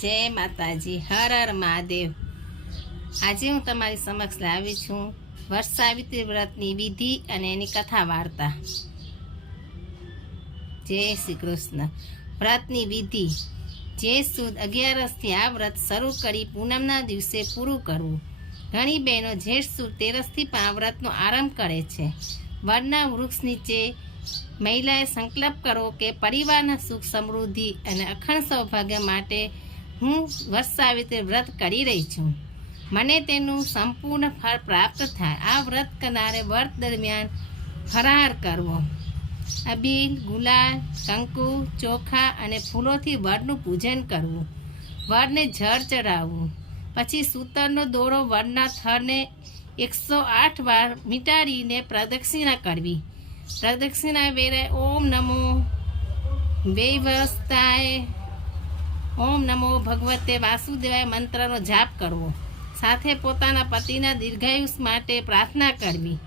જય માતાજી, હર હર મહાદેવ. આજે હું તમારી સમક્ષ લાવી છું વર્ષાવિત્રી વ્રતની વિધિ અને એની કથા વાર્તા. જય શ્રી કૃષ્ણ. વ્રતની વિધિ. જે સુદ અગિયારસથી આ વ્રત શરૂ કરી પૂનમના દિવસે પૂરું કરવું. ઘણી બહેનો જેઠ સુદ તેરસથી પણ આ વ્રતનો આરંભ કરે છે. વડના વૃક્ષ નીચે મહિલાએ સંકલ્પ કરો કે પરિવારના સુખ સમૃદ્ધિ અને અખંડ સૌભાગ્ય માટે હું વર્ષ સાવિત્રી વ્રત કરી રહી છું. મને તેનું સંપૂર્ણ ફળ પ્રાપ્ત થાય. આ વ્રત કરનારે વ્રત દરમિયાન ફરાર કરવો. અબીલ, ગુલાલ કંકુ ચોખા અને ફૂલોથી વડનું પૂજન કરવું. વડને જળ ચડાવવું પછી સૂતરનો દોરો વડના થરને એકસો આઠ વાર મીટાડીને પ્રદક્ષિણા કરવી. પ્રદક્ષિણા વેરે ઓમ નમો. વૈવસ્તાય ઓમ નમો ભગવતે વાસુદેવાય મંત્રનો જાપ કરવો. સાથે પોતાના પતિના દીર્ઘાયુષ માટે પ્રાર્થના કરવી.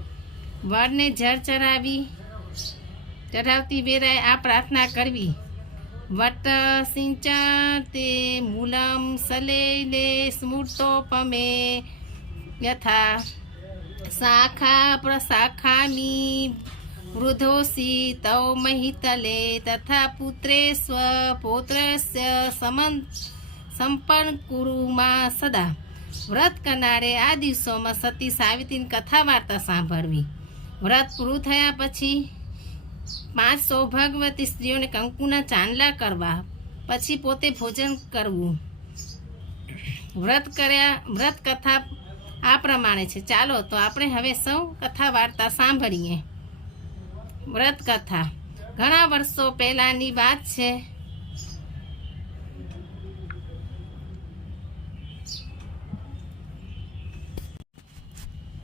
વરને જળ ચઢાવી ચઢાવતી વેરાએ આ પ્રાર્થના કરવી. વટ સિંચા તે મૂલમ સલેલે સ્મૃતોપમે યથા શાખા પ્રશાખામી વૃદ્ધોસી તૌ મહિતલે તથા પુત્રે સ્વ સમન સંપન્ન કુરુમાં સદા વ્રત કરનારે આ દિવસોમાં સતી સાવિત્રીની કથા વાર્તા સાંભળવી વ્રત પૂરું થયા પછી પાંચ સૌભાગ્યવતી સ્ત્રીઓને કંકુના ચાંદલા કરવા પછી પોતે ભોજન કરવું વ્રત કર્યા વ્રત કથા આ પ્રમાણે છે ચાલો તો આપણે હવે સૌ કથા વાર્તા સાંભળીએ વ્રત કથા ઘણા વર્ષો પહેલાની વાત છે.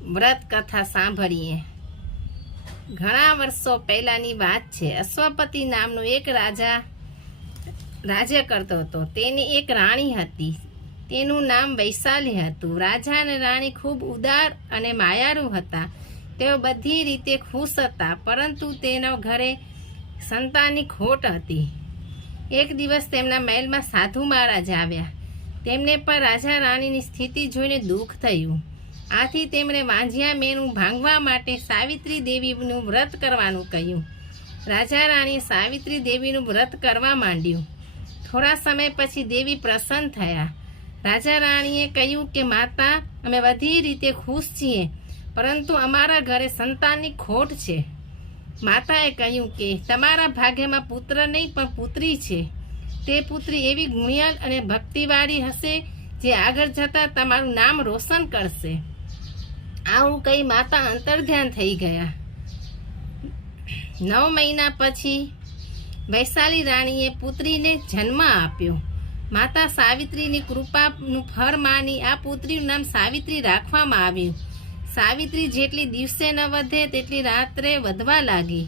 વ્રત કથા સાંભળીએ. ઘણા વર્ષો પહેલાની વાત છે. અશ્વપતિ નામનો એક રાજા રાજ્ય કરતો હતો. તેની એક રાણી હતી. તેનું નામ વૈશાલી હતું. રાજા અને રાણી ખૂબ ઉદાર અને માયાળુ હતા. તેઓ બધી રીતે ખુશ હતા, પરંતુ તેના ઘરે સંતાનની ખોટ હતી. એક દિવસ તેમના મહેલમાં સાધુ મહારાજ આવ્યા. તેમને પણ રાજા રાણીની સ્થિતિ જોઈને દુઃખ થયું. આથી તેમણે વાંઝિયા મેનું ભાંગવા માટે સાવિત્રી દેવીનું વ્રત કરવાનું કહ્યું. રાજા રાણીએ સાવિત્રી દેવીનું વ્રત કરવા માંડ્યું. થોડા સમય પછી દેવી પ્રસન્ન થયા. રાજા રાણીએ કહ્યું કે, માતા, અમે બધી રીતે ખુશ છીએ. પરંતુ અમારા ઘરે સંતાનની ખોટ છે. માતાએ કહ્યું કે, તમારા ભાગ્યમાં પુત્ર નહીં, પણ પુત્રી છે. તે પુત્રી એવી ગુણિયાલ અને ભક્તિવાળી હશે, જે આગળ જતાં તમારું નામ રોશન કરશે. આવું કહી માતા અંતર્ધ્યાન થઈ ગયા. નવ મહિના પછી વૈશાલી રાણીએ પુત્રીને જન્મ આપ્યો. માતા સાવિત્રીની કૃપાનું ફળ માની આ પુત્રીનું નામ સાવિત્રી રાખવામાં આવ્યું. સાવિત્રી જેટલી દિવસે ન વધે, તેટલી રાત્રે વધવા લાગી.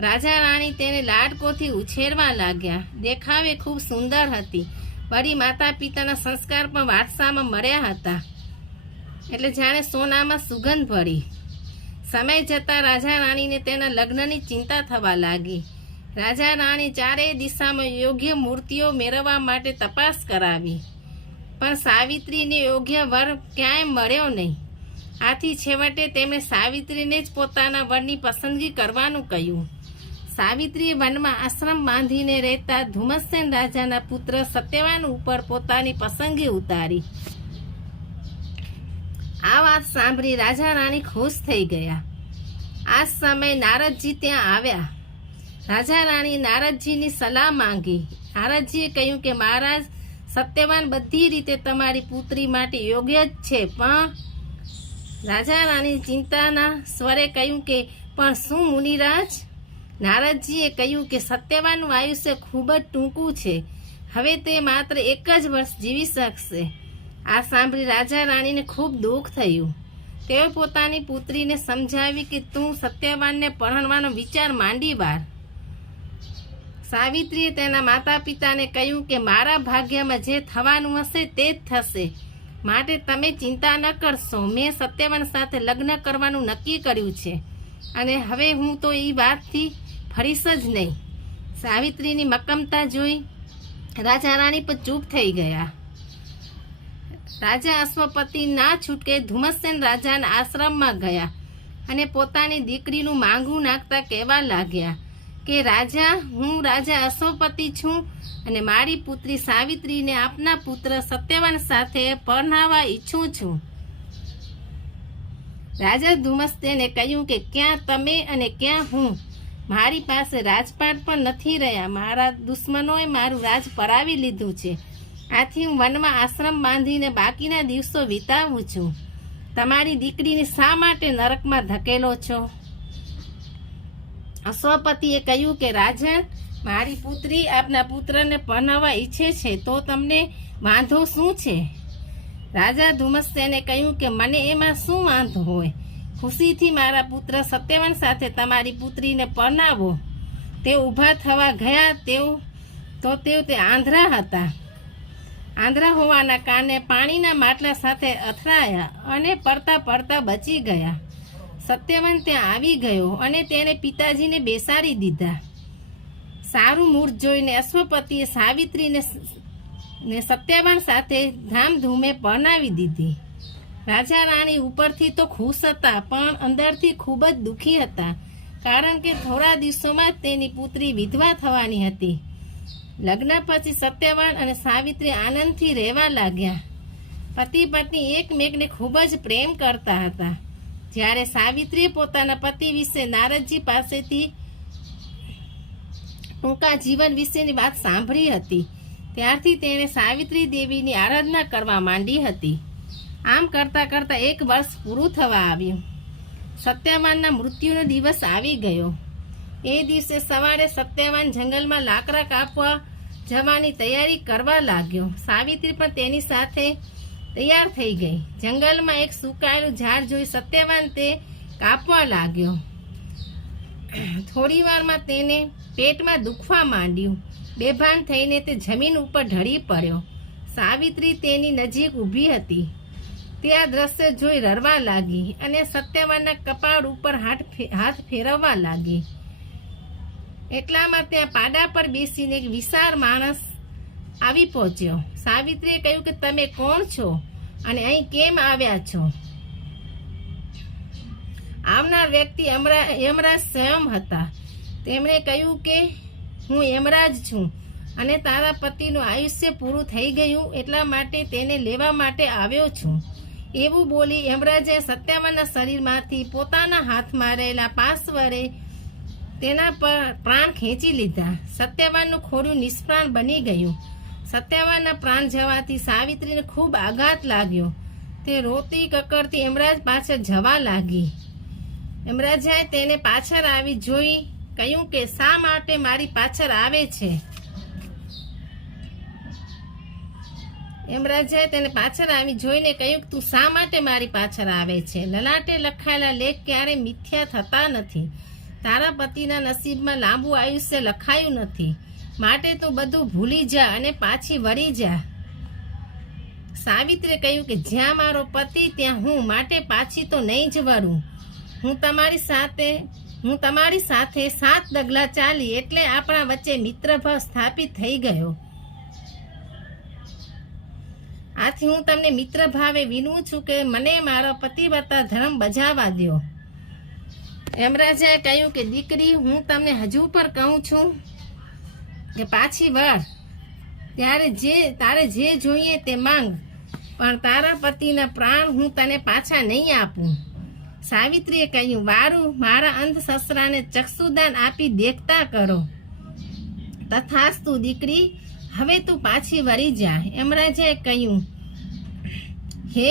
રાજા રાણી તેને લાડકોથી ઉછેરવા લાગ્યા. દેખાવે ખૂબ સુંદર હતી. વળી માતા પિતાના સંસ્કાર પણ વારસામાં મળ્યા હતા. એટલે જાણે સોનામાં સુગંધ ભળી. સમય જતાં રાજા રાણીને તેના લગ્નની ચિંતા થવા લાગી. રાજા રાણી ચારેય દિશામાં યોગ્ય મૂર્તિઓ મેળવવા માટે તપાસ કરાવી. પણ સાવિત્રીને યોગ્ય વર ક્યાંય મળ્યો નહીં. આથી છેવટે તેમણે સાવિત્રીને જ પોતાના વરની પસંદગી કરવાનું કહ્યું. સાવિત્રીએ વનમાં આશ્રમ બાંધીને રહેતા ધુમસેન રાજાના પુત્ર સત્યવાન ઉપર પોતાની પસંદગી ઉતારી. આ વાત સાંભળી રાજા રાણી ખુશ થઈ ગયા. આ સમયે નારદજી ત્યાં આવ્યા. રાજા રાણી નારદજીની સલાહ માંગી. નારદજીએ કહ્યું કે મહારાજ, સત્યવાન બધી રીતે તમારી પુત્રી માટે યોગ્ય જ છે, પણ રાજા રાણી ચિંતાના સ્વરે કહ્યું કે, પણ શું મુનિરાજ? નારદજીએ કહ્યું કે, સત્યવાનનું આયુષ્ય ખૂબ જ ટૂંકું છે. હવે તે માત્ર એક જ વર્ષ જીવી શકશે. આ સાંભળી રાજા રાણીને ખૂબ દુઃખ થયું. તેઓ પોતાની પુત્રીને સમજાવી કે, તું સત્યવાનને પરણવાનો વિચાર માંડી વાર સાવિત્રીએ તેના માતા પિતાને કહ્યું કે, મારા ભાગ્યમાં જે થવાનું હશે તે જ થશે. માટે તમે ચિંતા ન કરશો. મેં સત્યવાન સાથે લગ્ન કરવાનું નક્કી કર્યું છે. અને હવે હું તો એ વાતથી ફરીશ જ નહીં. સાવિત્રીની મક્કમતા જોઈ રાજા રાણી પર ચૂપ થઈ ગયા. રાજા અશ્વપતિ ના છૂટકે ધુમસેન રાજાના આશ્રમમાં ગયા અને પોતાની દીકરીનું માંગું નાખતા કહેવા લાગ્યા. કે રાજા, હું રાજા અશોપતિ છું અને મારી પુત્રી સાવિત્રીને આપના પુત્ર સત્યવાન સાથે પરણાવવા ઈચ્છું છું. રાજા ધુમ્મસેને કહ્યું કે ક્યાં તમે અને ક્યાં હું? મારી પાસે રાજપાટ પણ નથી રહ્યા. મારા દુશ્મનોએ મારું રાજ પરાવી લીધું છે. આથી હું વનમાં આશ્રમ બાંધીને બાકીના દિવસો વિતાવું છું. તમારી દીકરીને શા માટે નરકમાં ધકેલો છો? અશ્વપતિએ કહ્યું કે, રાજન, મારી પુત્રી આપના પુત્રને પરણાવવા ઈચ્છે છે, તો તમને વાંધો શું છે? રાજા ધુમસેને કહ્યું કે, મને એમાં શું વાંધો હોય? ખુશીથી મારા પુત્ર સત્યવાન સાથે તમારી પુત્રીને પરણાવો તે ઊભા થવા ગયા, તેઓ, તો તેઓ તે આંધ્રા હતા. આંધ્રા હોવાના કારણે પાણીના માટલા સાથે અથડાયા અને પડતા પડતા બચી ગયા. સત્યવાન ત્યાં આવી ગયો અને તેણે પિતાજીને બેસાડી દીધા. સારું મૂર્ત જોઈને અશ્વપતિએ સાવિત્રીને ને સત્યવાન સાથે ધામધૂમે પરણાવી દીધી. રાજા રાણી ઉપરથી તો ખુશ હતા, પણ અંદરથી ખૂબ જ દુઃખી હતા, કારણ કે થોડા દિવસોમાં જ તેની પુત્રી વિધવા થવાની હતી. લગ્ન પછી સત્યવાન અને સાવિત્રી આનંદથી રહેવા લાગ્યા. પતિ પત્ની એકમેકને ખૂબ જ પ્રેમ કરતા હતા. જ્યારે સાવિત્રીએ પોતાના પતિ વિશે નારદજી પાસેથી ટૂંકા જીવન વિશેની વાત સાંભળી હતી, ત્યારથી તેણે સાવિત્રી દેવીની આરાધના કરવા માંડી હતી. આમ કરતાં કરતાં એક વર્ષ પૂરું થવા આવ્યું. સત્યવાનના મૃત્યુનો દિવસ આવી ગયો. એ દિવસે સવારે સત્યવાન જંગલમાં લાકડા કાપવા જવાની તૈયારી કરવા લાગ્યો. સાવિત્રી પણ તેની સાથે તૈયાર થઈ ગઈ. જંગલમાં એક સુકાયેલું ઝાડ જોઈ સત્યવાન તે કાપવા લાગ્યો. થોડી વારમાં તેને પેટમાં દુખવા માંડ્યું. બેભાન થઈને તે જમીન ઉપર ઢળી પડ્યો. સાવિત્રી તેની નજીક ઊભી હતી. તે આ દ્રશ્ય જોઈ રડવા લાગી અને સત્યવાનના કપાળ ઉપર હાથ હાથ ફેરવવા લાગી. એટલામાં ત્યાં પાડા પર બેસીને એક વિશાળ માણસ આવી પહોંચ્યો. સાવિત્રીએ કહ્યું કે તમે કોણ છો અને અહીં કેમ આવ્યા છો? આવનાર વ્યક્તિ યમરાજ સ્વયં હતા. તેમણે કહ્યું કે હું યમરાજ છું અને તારા પતિનું આયુષ્ય પૂરું થઈ ગયું એટલા માટે તેને લેવા માટે આવ્યો છું. એવું બોલી યમરાજે સત્યાવાનના શરીરમાંથી પોતાના હાથમાં રહેલા પાસ વડે તેના પર પ્રાણ ખેંચી લીધા. સત્યવાનનું ખોડું નિષ્પ્રાણ બની ગયું. સત્યવાનના પ્રાણ જવાથી સાવિત્રીને ખૂબ આઘાત લાગ્યો. તે રોતી કકડતી એમરાજ પાછળ જવા લાગી. એમરાજાએ તેને પાછળ આવી જોઈ કહ્યું કે, શા માટે મારી પાછળ આવે છે? એમરાજાએ તેને પાછળ આવી જોઈને કહ્યું કે તું શા માટે મારી પાછળ આવે છે? લલાટે લખાયેલા લેખ ક્યારે મિથ્યા થતા નથી. તારા પતિના નસીબમાં લાંબુ આયુષ્ય લખાયું નથી. માટે તું બધું ભૂલી જા અને પાછી વળી જા. સાવિત્રીએ કહ્યું કે જ્યાં મારો પતિ, ત્યાં હું. માટે પાછી તો નહીં જ વળું. હું તમારી સાથે, હું તમારી સાથે સાત ડગલા ચાલી એટલે આપણા વચ્ચે મિત્રભાવ સ્થાપિત થઈ ગયો. આથી હું તમને મિત્ર ભાવે વિનવું છું કે મને મારો પતિવ્રતા ધર્મ બજાવવા દો યમરાજાએ કહ્યું કે, દીકરી, હું તમને હજુ પણ કહું છું કે પાછી વર. ત્યારે જે, તારે જે જોઈએ તે માંગ. પણ તારા પતિના પ્રાણ હું તને પાછા નહીં આપું. સાવિત્રીએ કહ્યું, વારું, મારા અંધ સસરાને ચક્ષુદાન આપી દેખતા કરો. તથાસ્તુ, દીકરી, હવે તું પાછી વળી જા. એમરાજાએ કહ્યું, હે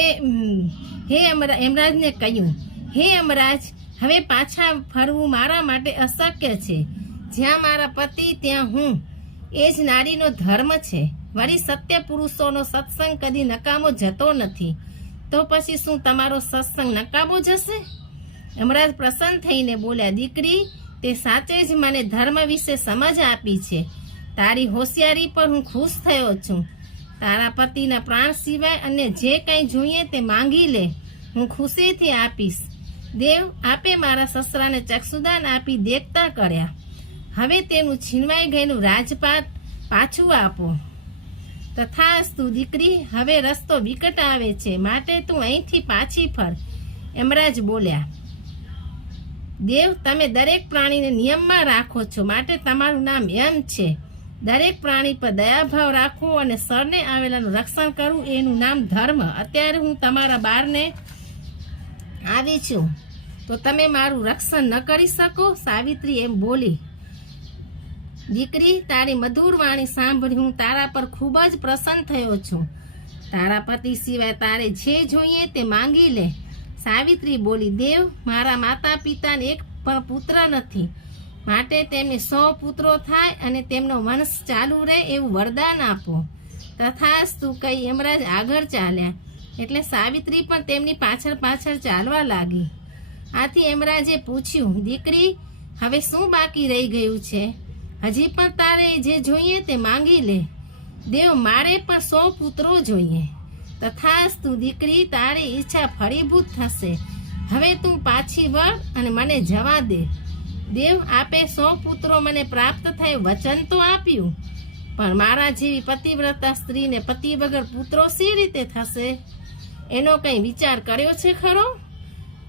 હે એમરાજને કહ્યું, હે એમરાજ હવે પાછા ફરવું મારા માટે અશક્ય છે. જ્યાં મારા પતિ, ત્યાં હું. એ જ નારીનો ધર્મ છે. વળી સત્ય પુરુષોનો સત્સંગ કદી નકામો જતો નથી. તો પછી શું તમારો સત્સંગ નકામો જશે? હમણાં પ્રસન્ન થઈને બોલ્યા, દીકરી, તે સાચે જ મને ધર્મ વિશે સમજ આપી છે. તારી હોશિયારી પર હું ખુશ થયો છું. તારા પતિના પ્રાણ સિવાય અને જે કંઈ જોઈએ તે માંગી લે. હું ખુશીથી આપીશ. દેવ આપે મારા સસરાને ચક્ષુદાન આપી દેખતા કર્યા. હવે તેનું છીનવાઈ ગયેલું રાજપાટ પાછું આપો. તથાસ્તુ, દીકરી, હવે રસ્તો વિકટ આવે છે. માટે તું અહીંથી પાછી ફર. એમરાજ બોલ્યા, દેવ, તમે દરેક પ્રાણીને નિયમમાં રાખો છો. માટે તમારું નામ એમ છે. દરેક પ્રાણી પર દયાભાવ રાખવો અને સરને આવેલાનું રક્ષણ કરવું એનું નામ ધર્મ. અત્યારે હું તમારા બારને આવી છું. તો તમે મારું રક્ષણ ન કરી શકો? સાવિત્રી એમ બોલી દીકરી, તારી મધુર વાણી સાંભળી હું તારા પર ખૂબ જ પ્રસન્ન થયો છું. તારા પતિ સિવાય તારે જે જોઈએ તે માંગી લે. સાવિત્રી બોલી, દેવ, મારા માતા પિતાને એક પણ પુત્ર નથી. માટે તેમને સો પુત્રો થાય અને તેમનો વંશ ચાલુ રહે એવું વરદાન આપો. તથાસ્તુ કઈ યમરાજ આગળ ચાલ્યા. એટલે સાવિત્રી પણ તેમની પાછળ પાછળ ચાલવા લાગી. આથી યમરાજે પૂછ્યું, દીકરી, હવે શું બાકી રહી ગયું છે? હજી પણ તારે જે જોઈએ તે માંગી લે. દેવ, મારે પણ સો પુત્રો જોઈએ. તથાસ્તુ દીકરી, તારી ઈચ્છા ફળીભૂત થશે. હવે તું પાછી વળ અને મને જવા દે. દેવ, આપે સો પુત્રો મને પ્રાપ્ત થાય વચન તો આપ્યું. પણ મારા જેવી પતિવ્રતા સ્ત્રીને પતિ વગર પુત્રો સી રીતે થશે? એનો કંઈ વિચાર કર્યો છે ખરો?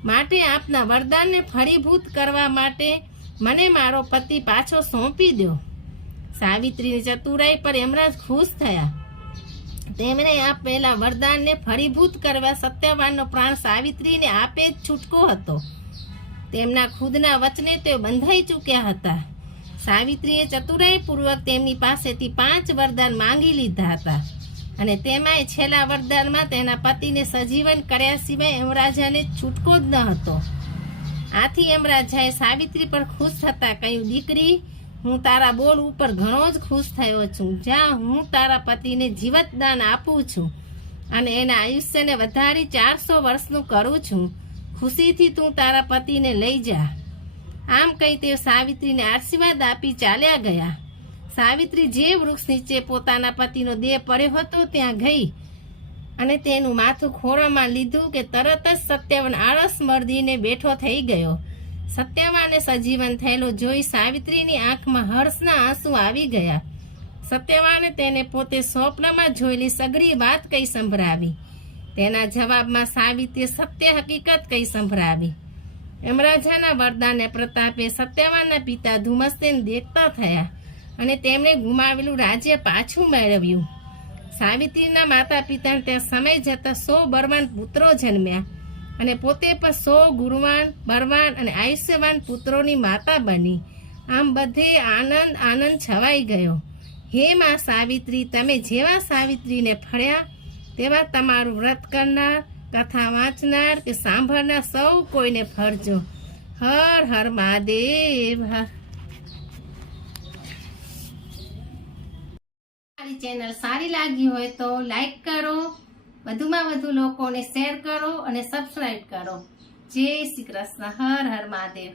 માટે આપના વરદાનને ફળીભૂત કરવા માટે મને મારો પતિ પાછો સોંપી દો. સાવિત્રીની ચતુરાઈ પર એમરાજ ખુશ થયા. તેમણે આ પહેલા વરદાનને ફળીભૂત કરવા સત્યવાનનો પ્રાણ સાવિત્રીને આપે જ છૂટકો હતો. તેમના ખુદના વચને તેઓ બંધાઈ ચૂક્યા હતા. સાવિત્રીએ ચતુરાઈપૂર્વક તેમની પાસેથી પાંચ વરદાન માંગી લીધા હતા અને તેમાંય છેલ્લા વરદાનમાં તેના પતિને સજીવન કર્યા સિવાય યમરાજાને છૂટકો જ ન હતો. આથી એમ રાજાએ સાવિત્રી પર ખુશ થતા કહ્યું, દીકરી, હું તારા બોલ ઉપર ઘણો જ ખુશ થયો છું. જ્યાં હું તારા પતિને જીવતદાન આપું છું અને એના આયુષ્યને વધારી ચારસો વર્ષનું કરું છું. ખુશીથી તું તારા પતિને લઈ જા. આમ કહી તે સાવિત્રીને આશીર્વાદ આપી ચાલ્યા ગયા. સાવિત્રી જે વૃક્ષ નીચે પોતાના પતિનો દેહ પડ્યો હતો, ત્યાં ગઈ. અને તેનું માથું ખોળામાં લીધું કે તરત જ સત્યવન આળસ મરદીને બેઠો થઈ ગયો. સત્યવાને સજીવન થયેલો જોઈ સાવિત્રીની આંખમાં હર્ષના આંસુ આવી ગયા. સત્યવાને તેને પોતે સ્વપ્નમાં જોયેલી સગરી વાત કઈ સંભળાવી. તેના જવાબમાં સાવિત્રીએ સત્ય હકીકત કઈ સંભળાવી. યમરાજાના વરદાને પ્રતાપે સત્યવાનના પિતા ધુમસેન દેખતા થયા અને તેમણે ગુમાવેલું રાજ્ય પાછું મેળવ્યું. સાવિત્રીના માતા પિતાને ત્યાં સમય જતાં સો બળવાન પુત્રો જન્મ્યા અને પોતે પણ સો ગુરવાન બળવાન અને આયુષ્યવાન પુત્રોની માતા બની. આમ બધે આનંદ આનંદ છવાઈ ગયો. હે માં સાવિત્રી, તમે જેવા સાવિત્રીને ફળ્યા, તેવા તમારું વ્રત કરનાર, કથા વાંચનાર કે સાંભળનાર સૌ કોઈને ફરજો હર હર મહાદેવ, હર મારી ચેનલ સારી લાગી હોય તો લાઈક કરો, વધુમાં વધુ લોકોને શેર કરો અને સબસ્ક્રાઈબ કરો. જય શ્રી કૃષ્ણ, હર હર મહાદેવ.